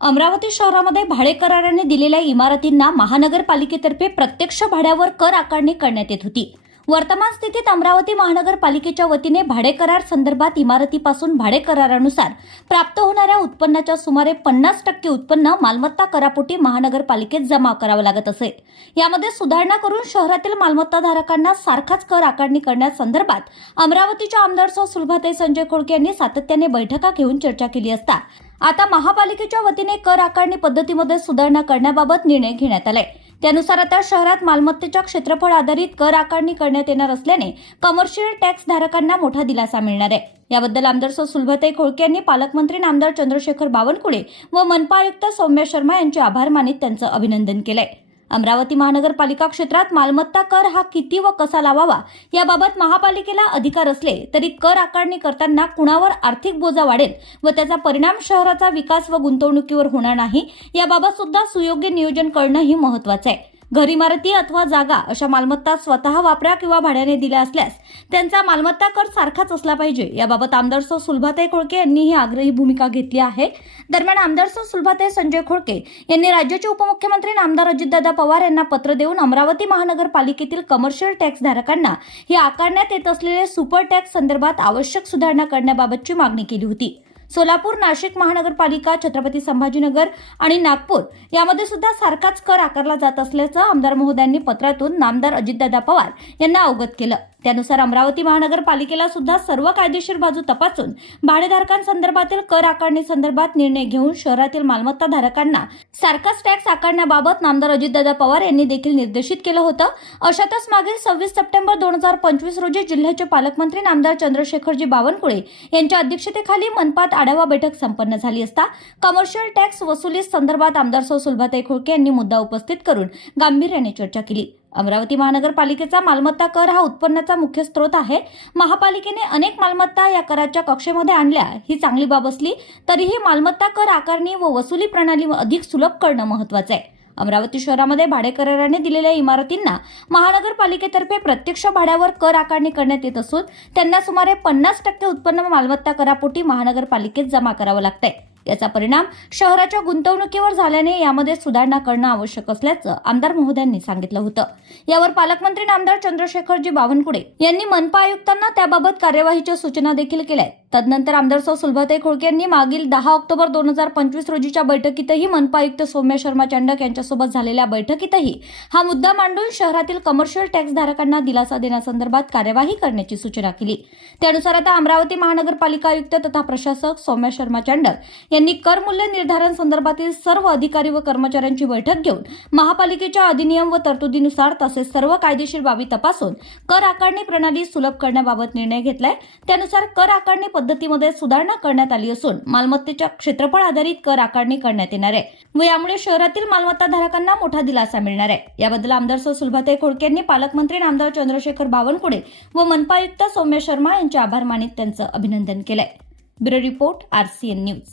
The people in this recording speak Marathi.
अमरावती शहरामध्ये भाडेकराराने दिलेल्या इमारतींना महानगरपालिकेतर्फे प्रत्यक्ष भाड्यावर कर आकारणी करण्यात येत होती. वर्तमान स्थितीत अमरावती महानगरपालिकेच्या वतीने भाडे करार संदर्भात इमारतीपासून भाडे करारानुसार प्राप्त होणाऱ्या उत्पन्नाच्या सुमारे पन्नास टक्के उत्पन्न मालमत्ता करापोटी महानगरपालिकेत जमा करावं लागत असे. यामध्ये सुधारणा करून शहरातील मालमत्ताधारकांना सारखाच कर आकारणी करण्यासंदर्भात अमरावतीच्या आमदार सौ सुलभाताई संजय खोडके यांनी सातत्याने बैठका घेऊन चर्चा केली असता. आता महापालिकेच्या वतीने कर आकारणी पद्धतीमध्ये सुधारणा करण्याबाबत निर्णय घेण्यात आलाय. त्यानुसार आता शहरात मालमत्तेच्या क्षेत्रफळ आधारित कर आकारणी करण्यात येणार असल्याने कमर्शियल टॅक्स धारकांना मोठा दिलासा मिळणार आहे. याबद्दल आमदार सौ सुलभताई खोळके यांनी पालकमंत्री नामदार चंद्रशेखर बावनकुळे व मनपा आयुक्त सौम्य शर्मा यांचे आभार मानित त्यांचं अभिनंदन केलंय. अमरावती महानगरपालिका क्षेत्रात मालमत्ता कर हा किती व कसा लावावा याबाबत महापालिकेला अधिकार असले तरी कर आकारणी करताना कुणावर आर्थिक बोजा वाढेल व त्याचा परिणाम शहराचा विकास व गुंतवणुकीवर होणार नाही याबाबत सुद्धा सुयोग्य नियोजन करणंही महत्वाचं आहे. घर इमारती अथवा जागा अशा मालमत्ता स्वतः वापरा किंवा भाड्याने दिल्या असल्यास त्यांचा मालमत्ता कर सारखाच असला पाहिजे. याबाबत आमदार सौ सुलभाताई खोळके यांनी ही आग्रही भूमिका घेतली आहे. दरम्यान आमदार सौ सुलभाताई संजय खोळके यांनी राज्याचे उपमुख्यमंत्री नामदार अजितदादा पवार यांना पत्र देऊन अमरावती महानगरपालिकेतील कमर्शियल टॅक्स धारकांना हे आकारण्यात येत असलेले सुपर टॅक्स संदर्भात आवश्यक सुधारणा करण्याबाबतची मागणी केली होती. सोलापूर नाशिक महानगरपालिका छत्रपती संभाजीनगर आणि नागपूर यामध्ये सुद्धा सारखाच कर आकारला जात असल्याचं आमदार महोदयांनी पत्रातून नामदार अजितदादा पवार यांना अवगत केलं. त्यानुसार अमरावती महानगरपालिकेला सुद्धा सर्व कायदेशीर बाजू तपासून भाडेधारकांसंदर्भातील कर आकारणी संदर्भात निर्णय घेऊन शहरातील मालमत्ता धारकांना सारखाच टॅक्स आकारण्याबाबत नामदार अजितदादा पवार यांनी देखील निर्देशित केलं होतं. अशातच मागील सव्वीस सप्टेंबर दोन हजार पंचवीस रोजी जिल्ह्याचे पालकमंत्री नामदार चंद्रशेखरजी बावनकुळे यांच्या अध्यक्षतेखाली मनपात आढावा बैठक संपन्न झाली असता कमर्शियल टॅक्स वसुली संदर्भात आमदार सौ सुलभाताई खोळके यांनी मुद्दा उपस्थित करून गांभीर्याने चर्चा केली. अमरावती महानगरपालिकेचा मालमत्ता कर हा उत्पन्नाचा मुख्य स्रोत आहे. महापालिकेने अनेक मालमत्ता या कराच्या कक्षेमध्ये आणल्या. ही चांगली बाब असली तरीही मालमत्ता कर आकारणी व वसुली प्रणाली अधिक सुलभ करणं महत्वाचं आहे. अमरावती शहरामध्ये भाडेकराराने दिलेल्या इमारतींना महानगरपालिकेतर्फे प्रत्यक्ष भाड्यावर कर आकारणी करण्यात येत असून त्यांना सुमारे पन्नास टक्के उत्पन्न मालमत्ता करापोटी महानगरपालिकेत जमा करावं लागतंय. याचा परिणाम शहराच्या गुंतवणुकीवर झाल्याने यामध्ये सुधारणा करणं आवश्यक असल्याचं आमदार महोदयांनी सांगितलं होतं. यावर पालकमंत्री नामदार चंद्रशेखरजी बावनकुळे यांनी मनपा आयुक्तांना त्याबाबत कार्यवाहीच्या सूचना देखील केल्या तदनंतर आमदार सौ सुलभाताई खोळके यांनी मागील दहा ऑक्टोबर दोन हजार पंचवीस रोजीच्या बैठकीतही मनपा आयुक्त सौम्य शर्मा चांडक यांच्यासोबत झालेल्या बैठकीतही हा मुद्दा मांडून शहरातील कमर्शियल टॅक्स धारकांना दिलासा देण्यासंदर्भात कार्यवाही करण्याची सूचना केली. त्यानुसार आता अमरावती महानगरपालिका आयुक्त तथा प्रशासक सौम्य शर्मा चांडक यांनी करमूल्य निर्धारण संदर्भातील सर्व अधिकारी व कर्मचाऱ्यांची बैठक घेऊन महापालिकेच्या अधिनियम व तरतुदीनुसार तसेच सर्व कायदेशीर बाबी तपासून कर आकारणी प्रणाली सुलभ करण्याबाबत निर्णय घेतलाय. त्यानुसार कर आकारणी पद्धतीमध्ये सुधारणा करण्यात आली असून मालमत्तेच्या क्षेत्रफळ आधारित कर आकारणी करण्यात येणार आहे व यामुळे शहरातील मालमत्ता धारकांना मोठा दिलासा मिळणार आहे. याबद्दल आमदार सौ सुलभाताई खोडके यांनी पालकमंत्री नामदार चंद्रशेखर बावनकुळे व मनपा आयुक्त सौम्य शर्मा यांचे आभार मानित त्यांचं अभिनंदन केलंय. Bureau report RCN news.